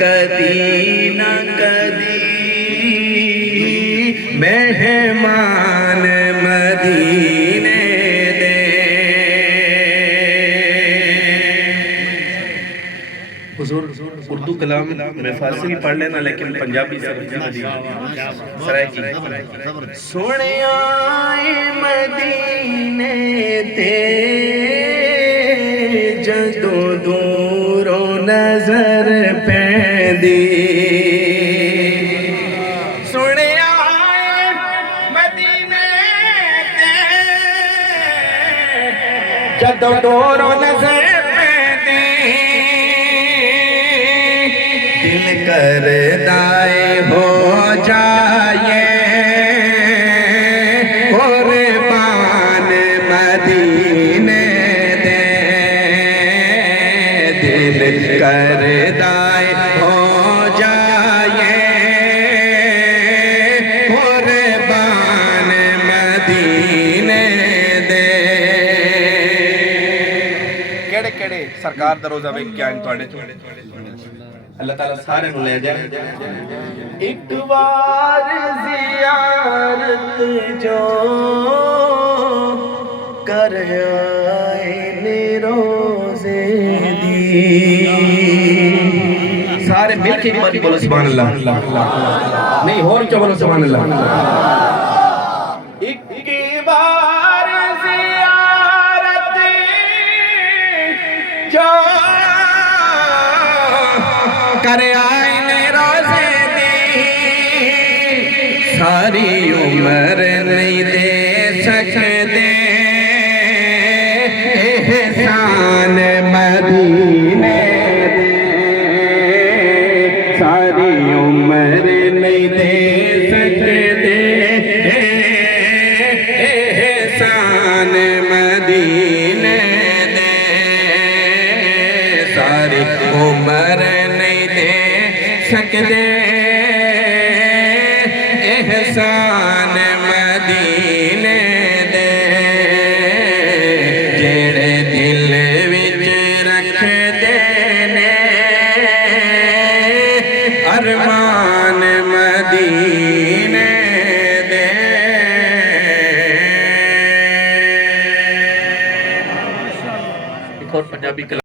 کدی نہ کدی مہمان مدینے دے۔ حضور اردو کلام میں فارسی بھی پڑھ لینا لیکن پنجابی سرائے کی سونے آئے مدینے تے جدوں دوروں نظر پیندی سونے آئے مدینے تے جدوں دوروں نظر دل کردائے ہو جائے قربان مدینے دے۔ دل کردائے ہو جائے قربان مدینے دے۔ کیڑے کیڑے سرکار دا روزہ ویکھ کے آئیں تواڈے چ اللہ تعالیٰ سارے نو لے جائے۔ ایک بار زیارت جو کر آئے نے روزے دی۔ سارے مل کے ایک بولو سبحان اللہ، نہیں ہور کیا بولو سبحان اللہ۔ ایک بار زیارت جو کر آئے نے روزے دی، ساری عمر نہیں دے سکتے احسان مدینے دے۔ ساری عمر نہیں دے سکتے احسان مدینے دے۔ ساری عمر سکدے احسان مدینے دے۔ جڑے دل وچ رکھ دے نے ارمان مدینے دے۔ ایک اور پنجابی کلام